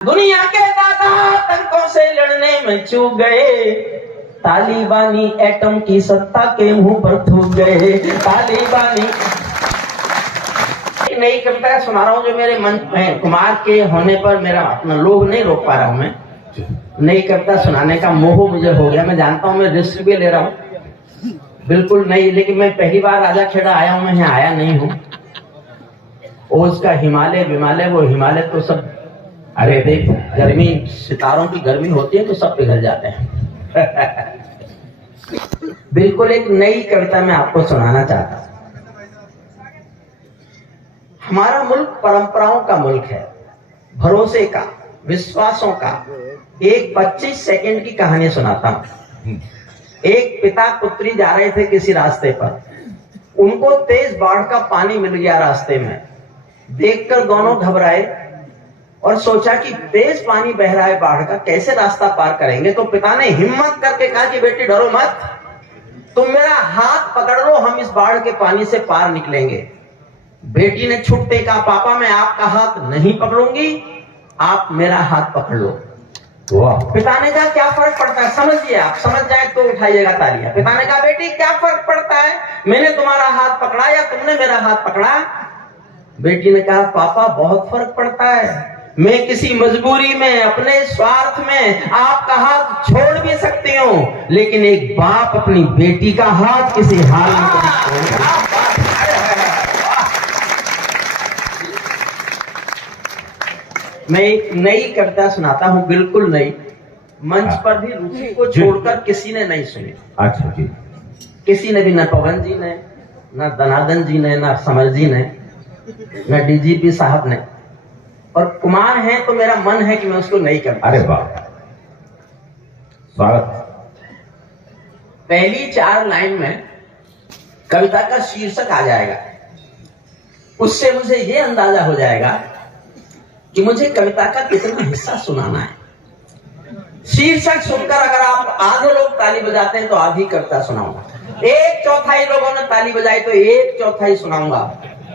दुनिया के दादा तंकों से लड़ने में चूक गए, तालिबानी एटम की सत्ता के मुंह पर थूक गए। तालिबानी एक नई कविता सुना रहा हूँ जो मेरे मन में कुमार के होने पर मेरा अपना लोभ नहीं रोक पा रहा हूँ। मैं नई कविता सुनाने का मोह मुझे हो गया। मैं जानता हूँ मैं रिस्क भी ले रहा हूँ, बिल्कुल नहीं, लेकिन मैं पहली बार राजा खेड़ा आया हूँ, मैं यहाँ आया नहीं हूँ। ओज का हिमालय विमालय, वो हिमालय तो सब, अरे देख गर्मी, सितारों की गर्मी होती है तो सब पिघल जाते हैं। बिल्कुल एक नई कविता मैं आपको सुनाना चाहता हूं। हमारा मुल्क परंपराओं का मुल्क है, भरोसे का, विश्वासों का। एक 25 सेकंड की कहानी सुनाता हूं। एक पिता पुत्री जा रहे थे किसी रास्ते पर, उनको तेज बाढ़ का पानी मिल गया रास्ते में। देखकर दोनों घबराए और सोचा कि तेज पानी बह रहा है बाढ़ का, कैसे रास्ता पार करेंगे। तो पिता ने हिम्मत करके कहा कि बेटी डरो मत, तुम मेरा हाथ पकड़ लो, हम इस बाढ़ के पानी से पार निकलेंगे। बेटी ने छुटते कहा पापा मैं आपका हाथ नहीं पकड़ूंगी, आप मेरा हाथ पकड़ लो। पिता ने कहा क्या फर्क पड़ता है, समझिए, आप समझ जाए तो उठाइएगा तालियां। पिता ने कहा बेटी क्या फर्क पड़ता है, मैंने तुम्हारा हाथ पकड़ा या तुमने मेरा हाथ पकड़ा। बेटी ने कहा पापा बहुत फर्क पड़ता है, मैं किसी मजबूरी में, अपने स्वार्थ में आपका हाथ छोड़ भी सकती हूँ, लेकिन एक बाप अपनी बेटी का हाथ किसी हाल में कभी छोड़ नहीं। मैं एक नई कविता सुनाता हूँ, बिल्कुल नई, मंच पर भी रुचि को छोड़कर किसी ने नहीं सुनी। अच्छा जी। किसी ने भी, न पवन जी ने, न दनादन जी ने, न समर जी ने, न डीजीपी साहब ने। और कुमार है तो मेरा मन है कि मैं उसको नहीं करता। अरे वाह, स्वागत। पहली 4 लाइन में कविता का शीर्षक आ जाएगा, उससे मुझे ये अंदाजा हो जाएगा कि मुझे कविता का कितना हिस्सा सुनाना है। शीर्षक सुनकर अगर आप आधे लोग ताली बजाते हैं तो आधी कविता सुनाऊंगा, 1/4 लोगों ने ताली बजाई तो 1/4 सुनाऊंगा।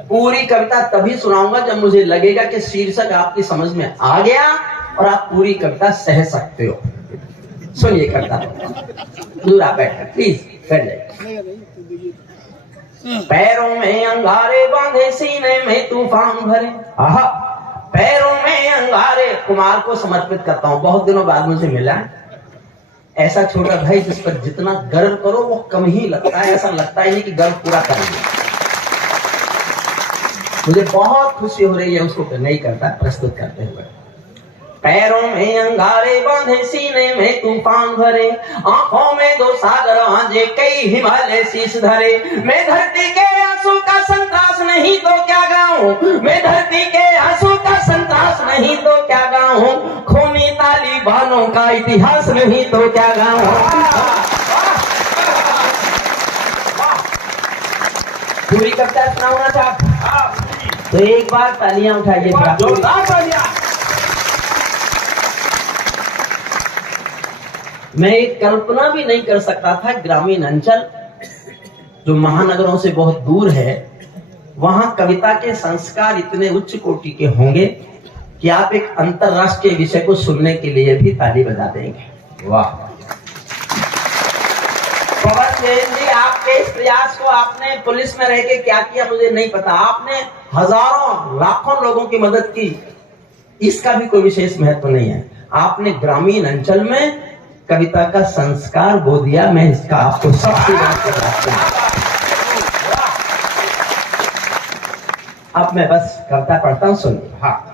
पूरी कविता तभी सुनाऊंगा जब मुझे लगेगा कि शीर्षक आपकी समझ में आ गया और आप पूरी कविता सह सकते हो। सुनिए कविता, दूर आप बैठ प्लीज बैठ जाइए। पैरों में अंगारे बांधे, सीने में तूफान भरे। आहा, पैरों में अंगारे, कुमार को समर्पित करता हूं, बहुत दिनों बाद मुझे मिला। ऐसा छोटा भाई जिस पर जितना गर्व करो वो कम ही लगता है, ऐसा लगता ही नहीं कि गर्व पूरा कर लिया। मुझे बहुत खुशी हो रही है उसको नहीं करता प्रस्तुत करते हुए। पैरों में अंगारे बांधे, सीने में तूफान भरे, आंखों में 2 सागर आंजे, कई हिमालय शीश धरे। मैं धरती के आंसू का संतरास नहीं तो क्या गाऊं, मैं धरती के आंसू का संतरास नहीं तो क्या गाऊं, खूनी तालिबानों का इतिहास नहीं तो क्या गाऊं। पूरी कविता सुनाऊंगा साहब तो एक बार तालियां उठाइए, जोरदार तालियां। मैं एक कल्पना भी नहीं कर सकता था ग्रामीण अंचल जो महानगरों से बहुत दूर है, वहां कविता के संस्कार इतने उच्च कोटि के होंगे कि आप एक अंतरराष्ट्रीय विषय को सुनने के लिए भी ताली बजा देंगे। वाह पवन जैन जी, आपके इस प्रयास को आपने पुलिस में रह के क्या किया मुझे नहीं पता, आपने हजारों लाखों लोगों की मदद की, इसका भी कोई विशेष महत्व नहीं है। आपने ग्रामीण अंचल में कविता का संस्कार बो दिया, मैं इसका आपको सबसे बड़ा। अब मैं बस कविता पढ़ता हूं, सुनिए। हाँ,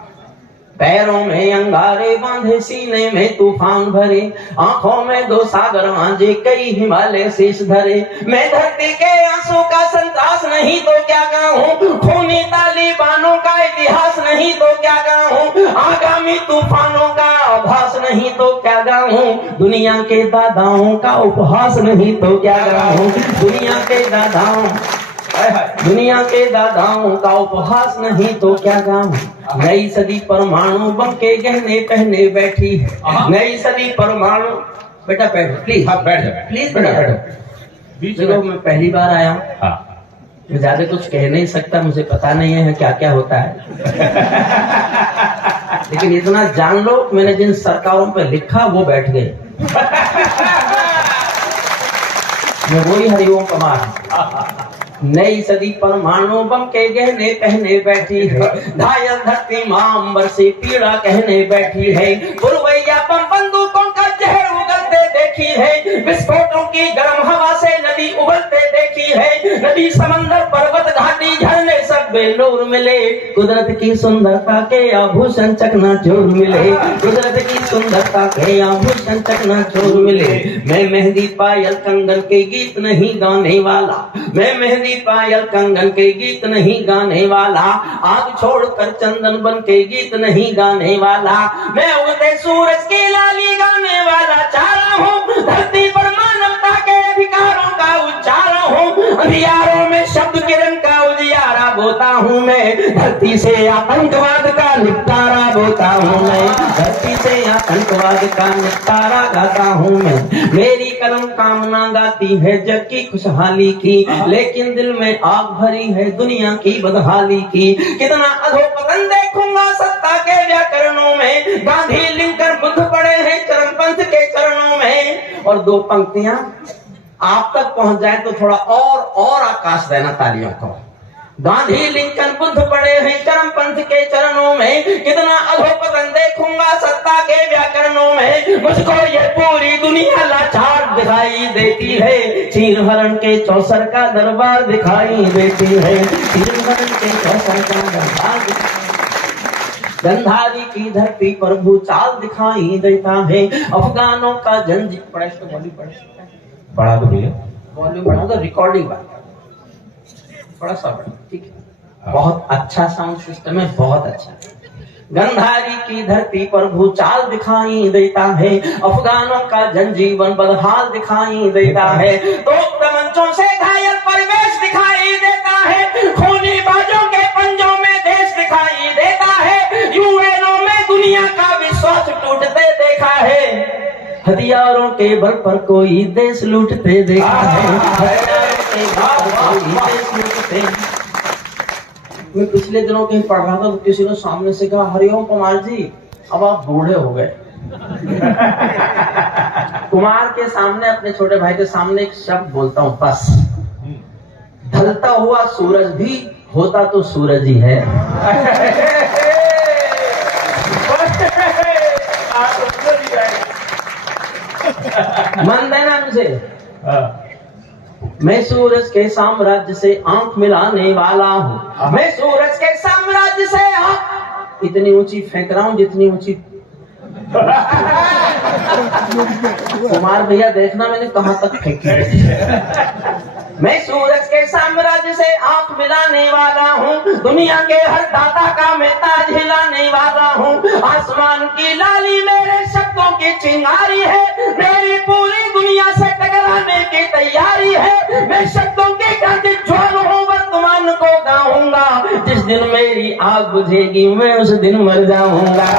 पैरों में अंगारे बांधे, सीने में तूफान भरे, आंखों में 2 सागर आंजे, कई हिमालय शीश धरे। मैं धरती के आंसू का संतरास नहीं तो क्या गाऊं, खूनी तालिबानों का इतिहास नहीं तो क्या गाऊं, आगामी तूफानों का आभास नहीं तो क्या गाऊं, दुनिया के दादाओं का उपहास नहीं तो क्या गाऊं, दुनिया के दादाओं का उपहास नहीं तो क्या गाऊं। नई सदी परमाणु बम के गहने पहने बैठी, नई सदी परमाणु। बेटा बैठो प्लीज, हाँ बैठ जाओ प्लीज, बेटा बैठो। बीच में मैं पहली बार आया हूँ, हाँ मैं ज्यादा कुछ कह नहीं सकता, मुझे पता नहीं है क्या क्या होता है। लेकिन इतना जान लो, मैंने जिन सरकारों पे लिखा वो बैठ गए। मैं वही हरिओम कुमार। नई सदी परमाणु बम के गहने पहने बैठी है, घायल धरती मां से पीड़ा कहने बैठी है, पुरवैया बम बंदूकों का जहर उगलते देखी है, विस्फोटों की गर्म हवा से नदी उबलते देखी है, नदी समंदर पर्वत घाटी झरने सब बेनूर मिले, कुदरत की सुंदरता के आभूषण चकनाचूर मिले, कुदरत की सुंदरता के आभूषण चकनाचूर मिले। मैं मेहंदी पायल कंगन के गीत नहीं गाने वाला, मैं मेहंदी पायल कंगन के गीत नहीं गाने वाला, आग छोड़कर चंदन बन के गीत नहीं गाने वाला, मैं उगते सूरज की लाली गाने वाला चारा हूँ, धरती पर मानवता के अधिकारों का उच्चारण हूँ, अंधियारों में शब्द किरण का उजियारा बोता हूँ मैं, धरती से आतंकवाद का निपटारा बोता हूँ मैं, धरती से आतंकवाद का निपटारा गाता हूँ मैं। मेरी कलम कामना गाती है जग की खुशहाली की, लेकिन दिल में आग भरी है दुनिया की बदहाली की। कितना अधोपतन देखूंगा सत्ता के व्याकरणों में, गांधी लिंकन बुद्ध पड़े हैं चरमपंथ के चरणों में। और दो पंक्तियां आप तक पहुंच जाए तो थोड़ा और आकाश देना तालियों को। गांधी लिंकन बुद्ध पड़े हैं चरमपंथ के चरणों में, कितना अधोपतन देखूंगा सत्ता के व्याकरणों में। मुझको ये पूरी दुनिया लाचार दिखाई देती है, चीर हरण के चौसर का दरबार दिखाई देती है, चीर हरण के चौसर का दरबार। गंधारी की धरती पर भूचाल दिखाई देता है, अफगानों का जंजीर बढ़ा दो भैया, वॉल्यूम बढ़ा दो, रिकॉर्डिंग थोड़ा सा बढ़ा, ठीक है। बहुत अच्छा साउंड सिस्टम है, बहुत अच्छा। गंधारी की धरती पर भूचाल दिखाई देता है, अफगानों का जनजीवन बदहाल दिखाई देता है, तो तमंचों से घायल परिवेश दिखाई देता है, खूनी बाजों के पंजों में देश दिखाई देता है, यूएनओ में दुनिया का विश्वास टूटते देखा है, हथियारों के बल पर कोई देश लूटते देखा है, हथियारों के बल पर कोई देश लूटते। मैं पिछले दिनों कहीं पढ़ रहा था तो किसी ने सामने से कहा, हरिओम कुमार जी अब आप बूढ़े हो गए। कुमार के सामने, अपने छोटे भाई के सामने एक शब्द बोलता हूँ बस, ढलता हुआ सूरज भी होता तो सूरज ही है। मन देना मुझे। मैं सूरज के साम्राज्य से आंख मिलाने वाला हूँ, मैं सूरज के साम्राज्य से आंख इतनी ऊंची फेंक रहा हूँ जितनी ऊंची। कुमार भैया देखना मैंने कहां तक फेंकी। मैं सूरज के साम्राज्य से आंख मिलाने वाला हूँ, दुनिया के हर दाता का मैं ताज हिलाने वाला हूँ, आसमान की लाली मेरे शब्दों की चिंगारी है, मेरी पूरी दुनिया से टकराने की तैयारी है, मैं शब्दों के गांधी ज्वाल हूँ, वर्तमान को गाऊंगा, जिस दिन मेरी आग बुझेगी मैं उस दिन मर जाऊंगा,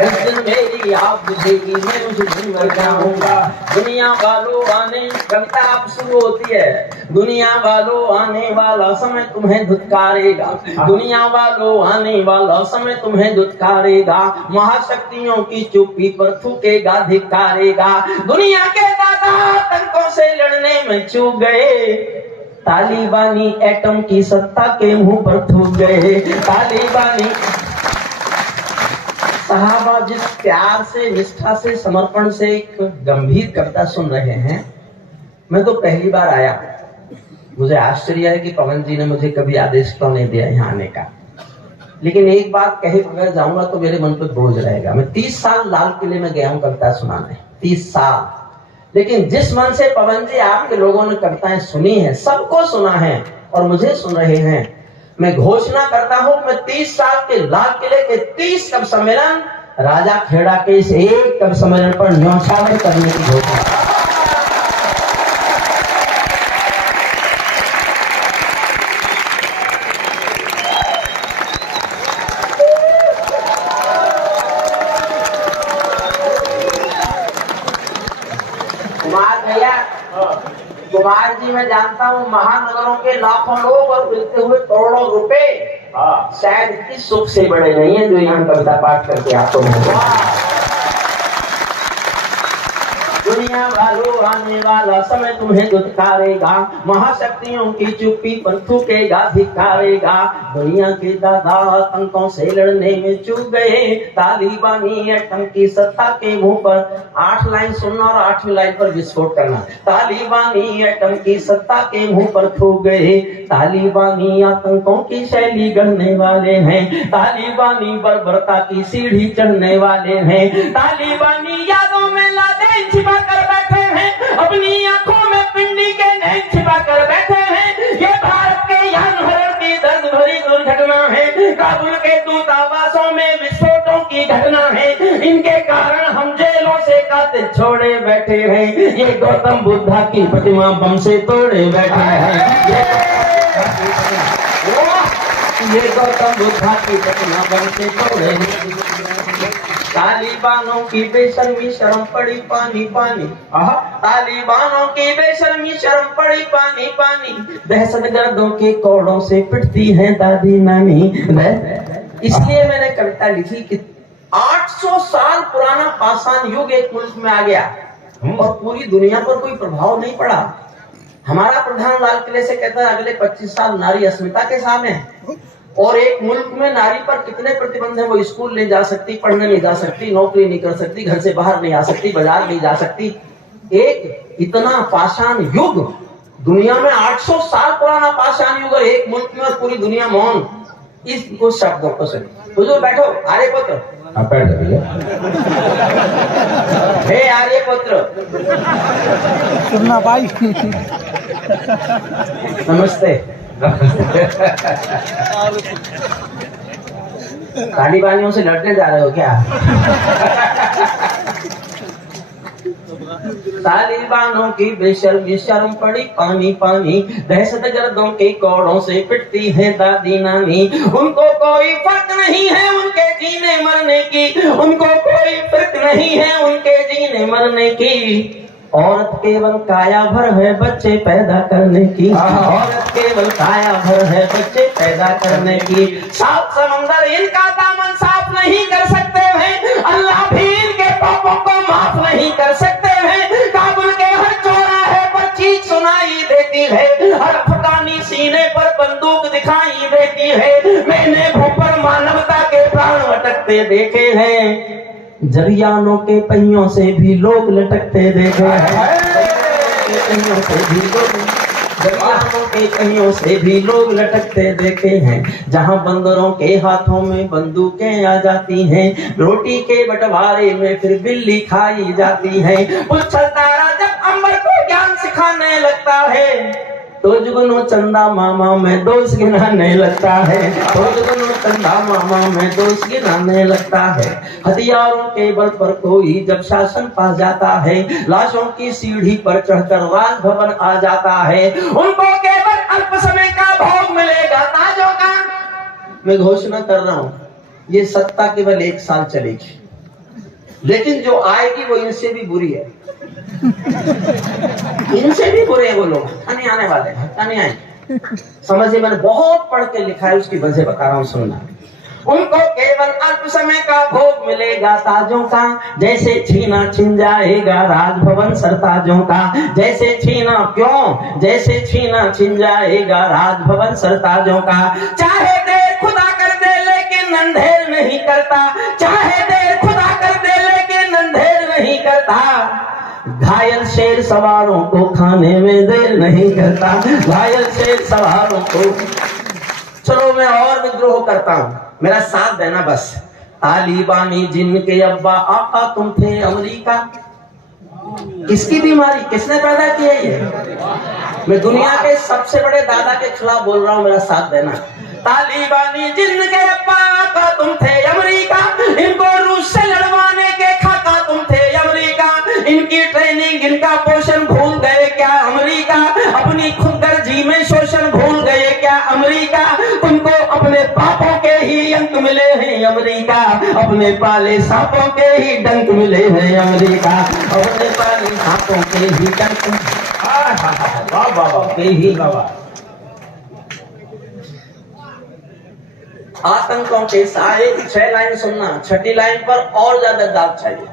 जिस दिन मेरी आग बुझेगी मैं उस दिन मर जाऊंगा। दुनिया वालों आने, कविता अब शुरू होती है, दुनिया वालों आने वाला समय तुम्हें धुतकारेगा, दुनिया वालों आने वाला समय तुम्हें धुतकारेगा, महाशक्तियों की चुप्पी पर थूकेगा धिक्कारेगा, दुनिया के दादा आतंकों से लड़ने में चूक गए, तालिबानी एटम की सत्ता के मुंह पर थूक गए, तालिबानी। साहबा जिस प्यार से, निष्ठा से, समर्पण से एक गंभीर कविता सुन रहे हैं, मैं तो पहली बार आया, मुझे आश्चर्य है कि पवन जी ने मुझे कभी आदेश क्यों नहीं दिया यहाँ आने का, लेकिन एक बात कहे बगैर जाऊंगा तो मेरे मन पर बोझ रहेगा। मैं 30 साल लाल किले में गया हूँ कविता सुनाने, 30 साल, लेकिन जिस मन से पवन जी आपके लोगों ने कविताएं सुनी है, सबको सुना है और मुझे सुन रहे हैं, मैं घोषणा करता हूं, मैं 30 साल के लाल किले के 30 कवि सम्मेलन राजा खेड़ा के इस एक कवि सम्मेलन पर न्यौछावर करने की घोषणा। कुमार भैया, कुमार जी जी मैं जानता हूँ महानगरों के लाखों लोग और मिलते हुए करोड़ों रुपए शायद इस सुख से बड़े नहीं है जो यहाँ कविता पाठ करके आपको मिलता। दुनिया वालों आने वाला समय तुम्हें दुत्कारेगा, महाशक्तियों की चुप्पी पर थूकेगा धिक्कारेगा। दुनिया के दादा आतंकों से लड़ने में चूक गए, तालिबानी एटम की सत्ता के मुंह पर 8 लाइन सुनना और 8वीं लाइन पर विस्फोट करना। तालिबानी एटम की सत्ता के मुंह पर थूक गए, तालिबानी आतंकों की शैली गढ़ने वाले हैं, तालिबानी बर्बरता की सीढ़ी चढ़ने वाले हैं, तालिबानी यादों में लादेन छिपा कर बैठे हैं, अपनी आंखों में पिंडी के नैन छिपा कर बैठे हैं। ये भारत के यान हरण की दर्द भरी दुर्घटना है, काबुल के दूतावासों में विस्फोटों की घटना है। इनके कारण हम जेलों से कातिल छोड़े बैठे हैं, ये गौतम बुद्धा की प्रतिमा बम से तोड़े बैठे हैं। ये गौतम बुद्धा की प्रतिमा बम से तोड़े। तालिबानों की बेशर्मी शर्म पड़ी पानी पानी, तालिबानों की बेशर्मी शर्म पड़ी पानी पानी, दहशतगर्दों के कोड़ों से पिटती है दादी नानी। इसलिए मैंने कविता लिखी कि 800 साल पुराना पाषाण युग एक मुल्क में आ गया और पूरी दुनिया पर कोई प्रभाव नहीं पड़ा। हमारा प्रधान लाल किले से कहता है अगले 25 साल नारी अस्मिता के सामने, और एक मुल्क में नारी पर कितने प्रतिबंध है। वो स्कूल नहीं जा सकती, पढ़ने नहीं जा सकती, नौकरी नहीं कर सकती, घर से बाहर नहीं आ सकती, बाजार नहीं जा सकती। एक इतना पाषाण युग दुनिया में 800 साल पुराना पाषाण युग एक मुल्क में और पूरी दुनिया मौन। इस कुछ शब्दों को सुनिए। हुजूर बैठो, आर्यपुत्र बैठ जाइए। हे आर्यपुत्र सुनना भाई। नमस्ते। तालिबानियों से लड़ने जा रहे हो क्या? तालिबानों की बेशर्मी शर्म पड़ी पानी पानी, दहशतगर्दों के कोड़ों से पिटती है दादी नानी। उनको कोई फर्क नहीं है उनके जीने मरने की, उनको कोई फर्क नहीं है उनके जीने मरने की। औरत केवल काया भर है बच्चे पैदा करने की, औरत केवल काया भर है बच्चे पैदा करने की। सात समंदर इनका दामन साफ नहीं कर सकते हैं, अल्लाह भी इनके पापों को माफ नहीं कर सकते हैं। काबुल के हर चौराहे पर चीख सुनाई देती है, हर अफगानी सीने पर बंदूक दिखाई देती है। मैंने भूपर मानवता के प्राण अटकते देखे हैं, जरियानों के पहियों से भी लोग लटकते देखे हैं, जरियानों के पहियों से भी लोग लटकते देखे हैं। जहां बंदरों के हाथों में बंदूकें आ जाती हैं, रोटी के बंटवारे में फिर बिल्ली खाई जाती है। उछल तारा जब अंबर को ज्ञान सिखाने लगता है, तो जुगनू चंदा मामा में दोष गिनाने लगता है, तो जुगनू चंदा मामा में दोष गिनाने लगता है। हथियारों के बल पर कोई जब शासन पा जाता है, लाशों की सीढ़ी पर चढ़कर राजभवन आ जाता है। उनको केवल अल्प समय का भोग मिलेगा ताजों का। मैं घोषणा कर रहा हूँ, ये सत्ता केवल 1 साल चलेगी, लेकिन जो आएगी वो इनसे भी बुरी है। इनसे भी बुरे हैं वो लोग, नहीं आने वाले, नहीं आएंगे। समझिए, मैंने बहुत पढ़ के लिखा है, उसकी वजह बता रहा हूँ, सुनना। उनको केवल अल्प समय का भोग मिलेगा ताजों का, जैसे छीना छिन जाएगा राजभवन सरताजों का। जैसे छीना क्यों, जैसे छीना छिन जाएगा राजभवन सरताजों का। चाहे देर खुदा कर दे लेकिन अंधेर नहीं करता, चाहे देर खुदा कर दे लेकिन अंधेर नहीं करता। घायल शेर सवारों को खाने में देर नहीं करता, घायल शेर सवारों को। चलो मैं और विद्रोह करता हूँ, मेरा साथ देना बस। तालिबानी जिनके अब्बा आका तुम थे अमेरिका। किसकी बीमारी, किसने पैदा किया ये? मैं दुनिया के सबसे बड़े दादा के खिलाफ बोल रहा हूँ, मेरा साथ देना। तालिबानी जिनके अब्बा आका तुम थे अमेरिका, इनको रूस से लड़वाने के खाका तुम थे अमेरिका। इनकी ट्रेनिंग, इनका पोषण भूल गए क्या अमेरिका? अपनी खुदगर्जी में शोषण भूल गए क्या अमेरिका? तुमको अपने पापों के ही अंक मिले हैं अमेरिका, अपने पाले सांपों के ही डंक मिले हैं अमेरिका, अपने पाले सांपों के ही डंक। वाह वाह वाह ही बाबा। आतंकों के साए, 6 लाइन सुनना, 6ठी लाइन पर और ज्यादा दाग चाहिए।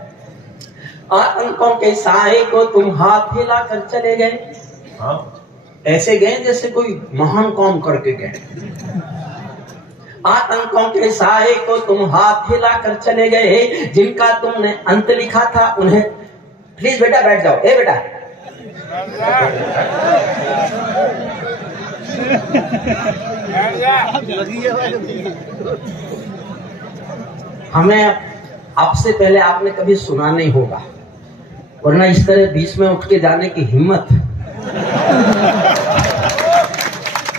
आतंकों के साए को तुम हाथ हिलाकर चले गए, ऐसे गए जैसे कोई महान काम करके गए। आतंकों के साए को तुम हाथ हिलाकर चले गए, जिनका तुमने अंत लिखा था उन्हें। प्लीज बेटा बैठ जाओ। ए बेटा हमें आपसे पहले आपने कभी सुना नहीं होगा, वरना इस तरह बीच में उठ के जाने की हिम्मत।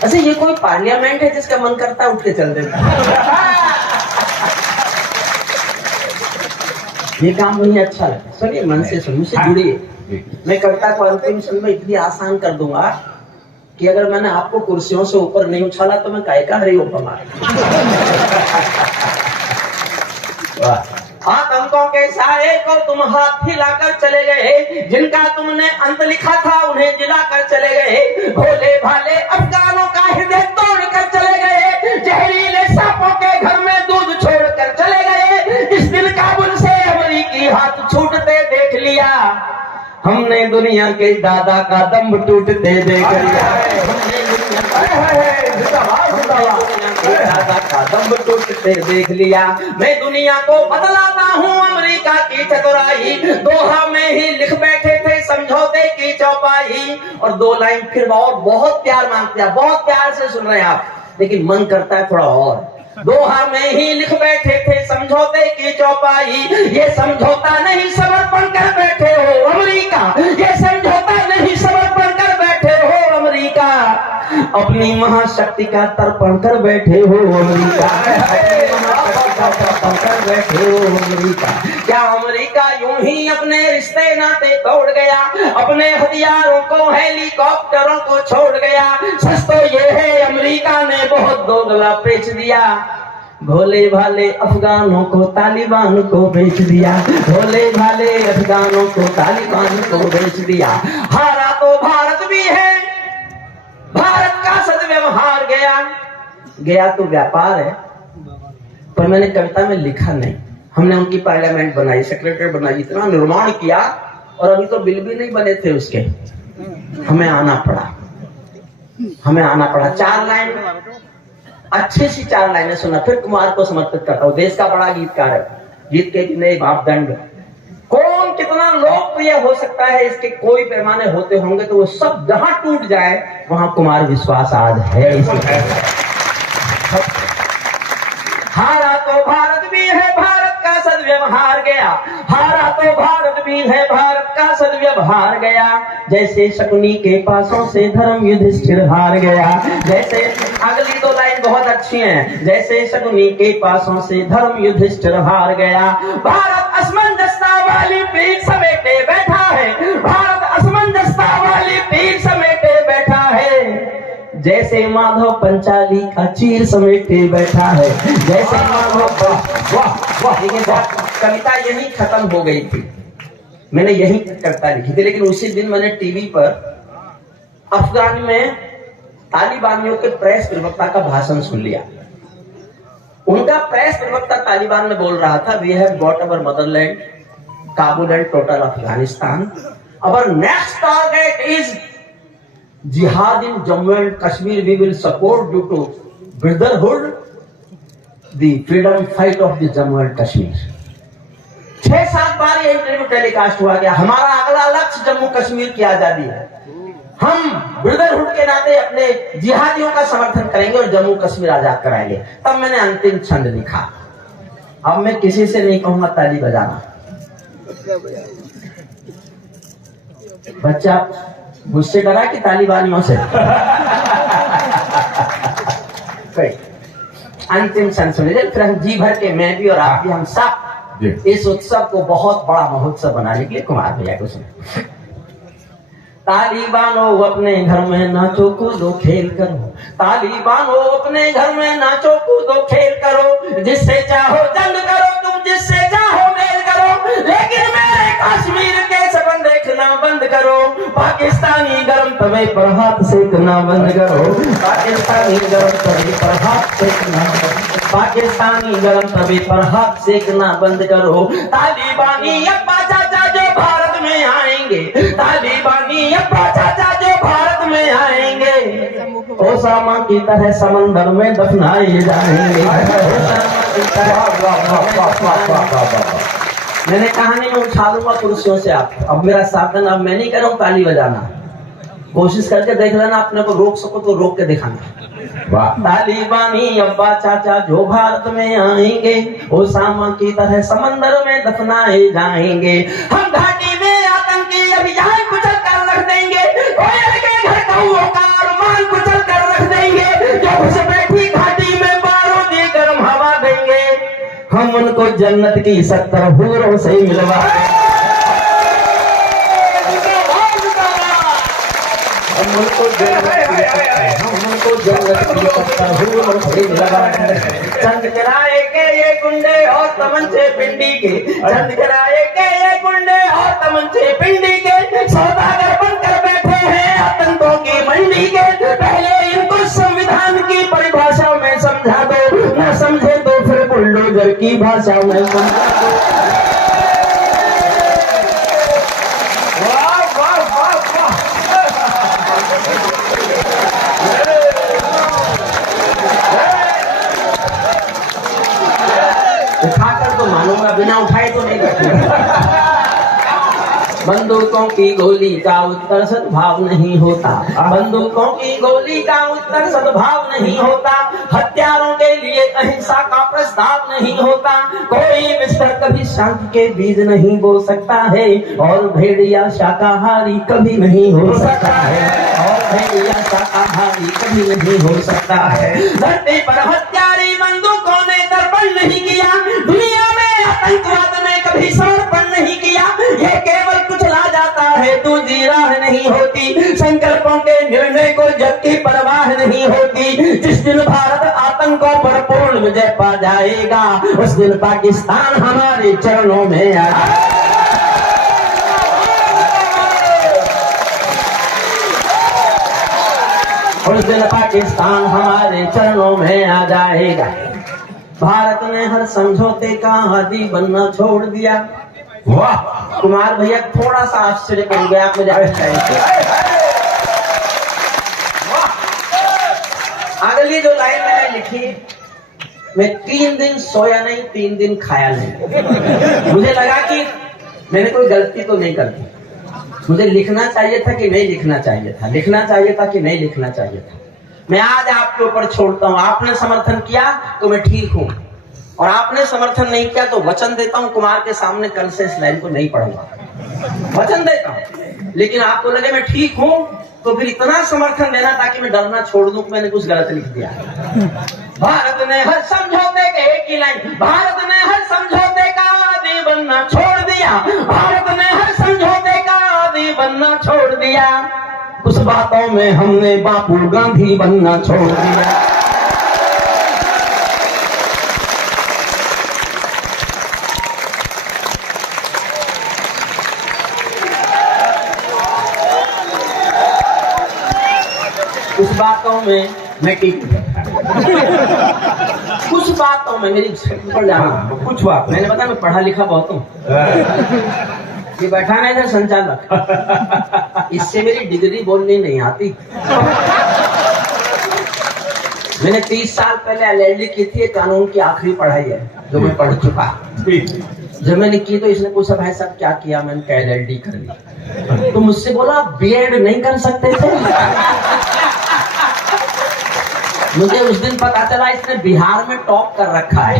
अच्छा, ये कोई पार्लियामेंट है जिसका मन करता है उठ के चल देता? ये काम नहीं अच्छा लगता। सुनिए, मन से सुनिए, मुझसे जुड़िए। मैं कविता को अंतिम समय में इतनी आसान कर दूंगा कि अगर मैंने आपको कुर्सियों से ऊपर नहीं उछाला तो मैं काय का हरी उपमा। आतंकों के साए को तुम हाथ हिलाकर चले गए, जिनका तुमने अंत लिखा था उन्हें जिलाकर चले गए। भोले भाले अफगानों का हृदय तोड़कर चले गए, जहरीले सांपों के घर में दूध छोड़कर चले गए। इस दिन काबुल से अमेरिकी हाथ छूटते देख लिया, हमने दुनिया के दादा का दम टूटते देख लिया। दादा का दम टूटते देख लिया। मैं दुनिया को बतलाता हूँ अमेरिका की चतुराई, दोहा में ही लिख बैठे थे समझौते की चौपाई। और 2 लाइन फिर और बहुत प्यार मांगते हैं, बहुत प्यार से सुन रहे हैं आप, लेकिन मन करता है थोड़ा और। दोहा में ही लिख बैठे थे समझौते की चौपाई, ये समझौता नहीं समर्पण कर बैठे हो अमेरिका, ये समझौता नहीं समर्पण कर बैठे हो अमेरिका, अपनी महाशक्ति का तर्पण कर बैठे हो अमेरिका, तर्पण कर बैठे हो अमेरिका। क्या अमेरिका यूं ही अपने रिश्ते नाते तोड़ गया, अपने हथियारों को हेलीकॉप्टरों को छोड़ गया? सच तो ये है अमेरिका ने बहुत दोगला बेच दिया, भोले भाले अफगानों को तालिबान को बेच दिया, भोले भाले अफगानों को तालिबान को बेच दिया। हारा तो भारत भी है, भारत का सद्व्यवहार गया, गया तो व्यापार है, पर मैंने कविता में लिखा नहीं। हमने उनकी पार्लियामेंट बनाई, सेक्रेटरी बनाई, इतना निर्माण किया, और अभी तो बिल भी नहीं बने थे उसके। हमें आना पड़ा, हमें आना पड़ा। 4 लाइन, अच्छी सी 4 लाइनें सुना, फिर कुमार को समर्पित करता हूँ। देश का बड़ा गीतकार है, गीत के नए मापदंड, कौन कितना लोकप्रिय हो सकता है इसके कोई पैमाने होते होंगे, तो वो सब जहां टूट जाए वहां कुमार विश्वास आज है। हारा तो भारत भी है, भारत का सद्व्यवहार गया, हारा तो भारत भी है, भारत का सद्व्यवहार गया। जैसे शकुनी के पासों से धर्म युधिष्ठिर हार गया, जैसे, अगली 2 लाइन बहुत अच्छी हैं, जैसे शकुनी के पासों से धर्म युधिष्ठिर हार गया। भारत असमंजसता वाली पीठ समेटे बैठा है, भारत असमंजसता वाली पीठ समेटे बैठा है, जैसे माधव पंचाली का चीर समेटे बैठा है, जैसे माधव। वाह वाह, कविता यही खत्म हो गई थी, मैंने यही कविता लिखी थी, लेकिन उसी दिन मैंने टीवी पर अफगान में तालिबानियों के प्रेस प्रवक्ता का भाषण सुन लिया। उनका प्रेस प्रवक्ता तालिबान में बोल रहा था, we have got our motherland, Kabul and total Afghanistan, our next target is jihad in Jammu and Kashmir, we will support due to brotherhood the freedom fight of the Jammu and Kashmir। 6-7 बार ये interview telecast हुआ गया, हमारा अगला लक्ष्य जम्मू कश्मीर की आजादी है, हम ब्रदरहुड के नाते अपने जिहादियों का समर्थन करेंगे और जम्मू कश्मीर आजाद कराएंगे। तब मैंने अंतिम छंद लिखा, अब मैं किसी से नहीं कहूंगा ताली बजाना। बच्चा मुझसे डरा कि तालिबानियों से? अंतिम छंद सुनिए, फिर हम जी भर के, मैं भी और आप भी, हम सब इस उत्सव को बहुत बड़ा महोत्सव बनाने के लिए कुमार भैया को सुने। तालिबानों अपने घर में नाचो कूदो खेल करो, तालिबानों अपने घर में नाचो कूदो खेल करो, जिससे चाहो जंग करो तुम, जिससे चाहो मेल करो, लेकिन मेरे कश्मीर के सपन देखना बंद करो। पाकिस्तानी गर्म तवे पर हाथ सेकना बंद करो, पाकिस्तानी गरम तवे पर हाथ सेकना, पाकिस्तानी गरम तवे पर हाथ सेकना बंद करो। तालिबानी अब्बा चाचा जो भारत में आएंगे, तालिबानी अब्बा चाचा जो भारत में आएंगे, ओसामा की तरह समंदर में दफनाए जाएंगे। मैंने कहानी में उठा लूंगा कुर्सियों से आप। अब मेरा साधन, अब मैं नहीं कर रहा हूँ ताली बजाना, कोशिश करके देख लेना, अपने को रोक सको तो रोक के दिखाना। तालिबानी अब्बा चाचा जो भारत में आएंगे, ओसामा की तरह समंदर में दफनाए जाएंगे। हम घाटी में आतंकी अभियान कुचल कर रख देंगे, कोयल के घर कौओं का अरमान कुचल कर रख देंगे, जो घुस बैठी घाटी में बारूदी गर्म हवा देंगे। हम उनको जन्नत की 70 हूरों से मिलवा देंगे। हम उनको जन्नत की 70 हूरों से मिलवा देंगे। चंद किराए के ये गुंडे और तमंचे पिंडी के, चंद किराए के ये गुंडे और तमंचे पिंडी के, सौदागर बनकर बैठे हैं आतंकों की मंडी के। पहले इनको संविधान की परिभाषा में समझा दो, न समझे तो फिर बुलडोजर की भाषा में समझा दो। वाह वाह वाह वाह। उठाकर तो मानूंगा, बिना उठाए तो नहीं बैठूंगा। बंदूकों की गोली का उत्तर सद्भाव नहीं होता, बंदूकों की गोली का उत्तर सद्भाव नहीं होता, हथियारों के लिए अहिंसा का प्रस्ताव नहीं होता। कोई मिस्टर कभी शांति के बीज नहीं बो सकता है, और भेड़िया शाकाहारी कभी नहीं हो सकता है, और भेड़िया शाकाहारी कभी नहीं हो सकता है। धरती पर हत्यारी बंदूकों ने दर्पण नहीं किया, दुनिया में आतंकवाद ने कभी समर्पण नहीं किया। ये केवल कुचला जाता है, दूसरी राह नहीं होती। संकल्पों के निर्णय को जग की परवाह नहीं होती। जिस दिन भारत आतंकों पर पूर्ण विजय पा जाएगा, उस दिन पाकिस्तान हमारे चरणों में आएगा। उस दिन पाकिस्तान हमारे चरणों में आ जाएगा। भारत ने हर समझौते का आदी बनना छोड़ दिया। वाह कुमार भैया, थोड़ा सा आश्चर्य कर गया आप मुझे अगली जो लाइन मैंने लिखी, मैं 3 दिन सोया नहीं, 3 दिन खाया नहीं। मुझे लगा कि मैंने कोई गलती तो नहीं कर दी, मुझे लिखना चाहिए था कि नहीं लिखना चाहिए था, लिखना चाहिए था कि नहीं लिखना चाहिए था। मैं आज आपके ऊपर छोड़ता हूँ, आपने समर्थन किया तो मैं ठीक हूँ, और आपने समर्थन नहीं किया तो वचन देता हूँ कुमार के सामने कल से इस लाइन को नहीं पढ़ूंगा, वचन देता हूँ। लेकिन आपको लगे मैं ठीक हूँ तो फिर इतना समर्थन देना ताकि मैं डरना छोड़ दूं कि मैंने कुछ गलत लिख दिया। भारत ने हर समझौते के एक ही लाइन, भारत ने हर समझौते का आदी बनना छोड़ दिया, भारत ने हर समझौते का आदी बनना छोड़ दिया। कुछ बातों में हमने बापू गांधी बनना छोड़ दिया। कुछ बातों में मैं ठीक हूँ, कुछ बातों में मेरी ऊपर जाना, कुछ बात मैंने बताया मैं पढ़ा लिखा बहुत हूँ। ये बैठा नहीं था संचालक, इससे मेरी डिग्री बोलनी नहीं आती। मैंने 30 साल पहले LLD की थी, कानून की आखिरी पढ़ाई है जो मैं पढ़ चुका। जब मैंने की तो इसने पूछा भाई साहब क्या किया, मैंने कहा LLD कर ली। तो मुझसे बोला B.Ed नहीं कर सकते थे? मुझे उस दिन पता चला इसने बिहार में टॉप कर रखा है।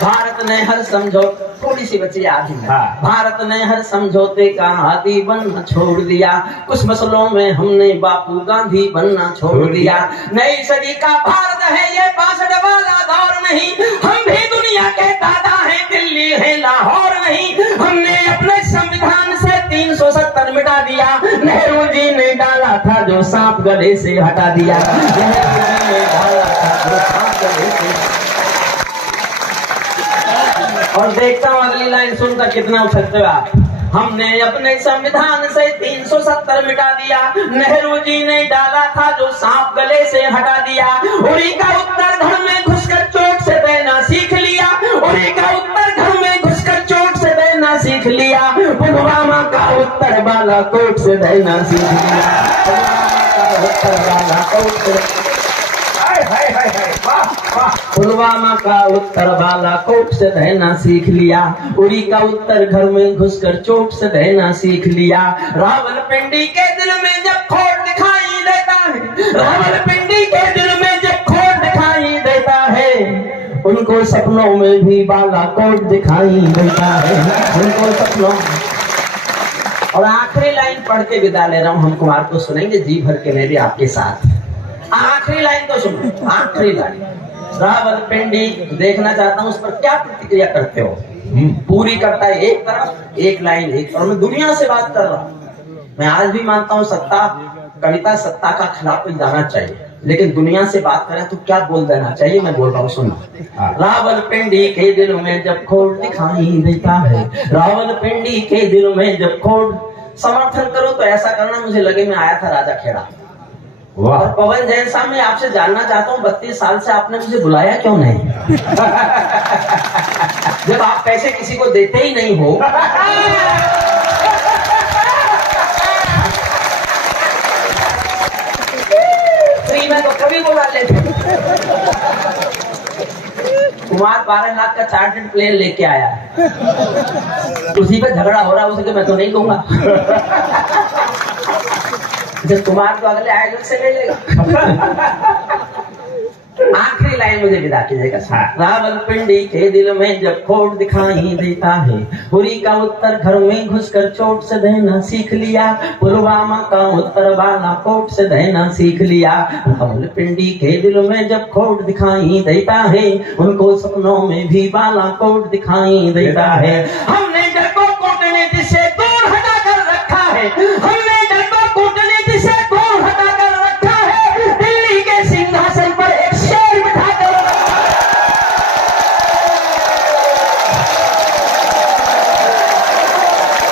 भारत ने हर समझौते, थोड़ी सी बची आधी में, भारत ने हर समझौते का आदी बनना छोड़ दिया। कुछ मसलों में हमने बापू गांधी बनना छोड़ दिया। नई सदी का भारत है ये 62 वाला दौर नहीं, हम भी दुनिया के दादा हैं, दिल्ली है लाहौर नहीं। हमने अपने संविधान से 370 मिटा दिया, नेहरू जी ने डाला था जो सांप गले से हटा दिया। नेहरू जी ने डाला था जो सांप गले से। और देखता हूँ अगली लाइन सुनकर कितना उछलते हो आप। हमने अपने संविधान से 370 मिटा दिया, नेहरू जी ने डाला था जो सांप गले से हटा दिया। उरी का उत्तर घर में घुसकर चोट से देना सीख लिया, उरी का उत्तर घर में घुसकर चोट से देना सीख लिया। पुलवामा का उत्तर बालाकोट से देना सीख लिया, उत्तर बालाकोट से, पुलवामा का उत्तर बालाकोट से रहना सीख लिया। उरी का उत्तर घर में घुसकर चोट से रहना सीख लिया। रावलपिंडी के दिल में जब खोट दिखाई देता है, रावलपिंडी के दिल में जब खोट दिखाई देता है, उनको सपनों में भी बालाकोट दिखाई देता है, उनको सपनों। और आखिरी लाइन पढ़ के विदा ले रहा हूं, हम कुमार को सुनेंगे जी भर के मेरे आपके साथ। आखिरी लाइन तो सुनो, आखिरी लाइन। रावलपिंडी देखना चाहता हूं, उस पर क्या प्रतिक्रिया करते हो। पूरी करता है एक तरफ, एक लाइन एक तरफ। मैं दुनिया से बात कर रहा हूं। मैं आज भी मानता हूं सत्ता, कविता सत्ता का खिलाफ जाना चाहिए, लेकिन दुनिया से बात करें तो क्या बोल देना चाहिए, मैं बोल रहा हूँ, सुनो। रावलपिंडी के दिल में जब खोट दिखाई देता है, रावलपिंडी के दिल में जब खोट। समर्थन करो तो ऐसा करना मुझे लगे मैं आया था राजा खेड़ा। और पवन जैन साहब, मैं आपसे जानना चाहता हूँ 32 साल से आपने मुझे बुलाया क्यों नहीं? जब आप पैसे किसी को देते ही नहीं हो। फ्री में तो कभी बुला लेते। कुमार 12 लाख का चार्टर्ड प्लेन लेके आया है, उसी पे झगड़ा हो रहा है, उसे मैं तो नहीं दूंगा। जब कुमार तो अगले आयोजन से ले लेगा। आखिरी लाइन मुझे विदा कीजिएगा। रावलपिंडी के दिल में जब खोट दिखाई देता है, उरी का उत्तर घर में घुसकर चोट से देना सीख लिया। पुलवामा का उत्तर बालाकोट से देना सीख लिया। रावलपिंडी के दिल में जब खोट दिखाई देता है, उनको सपनों में भी बालाकोट दिखाई देता है। हमने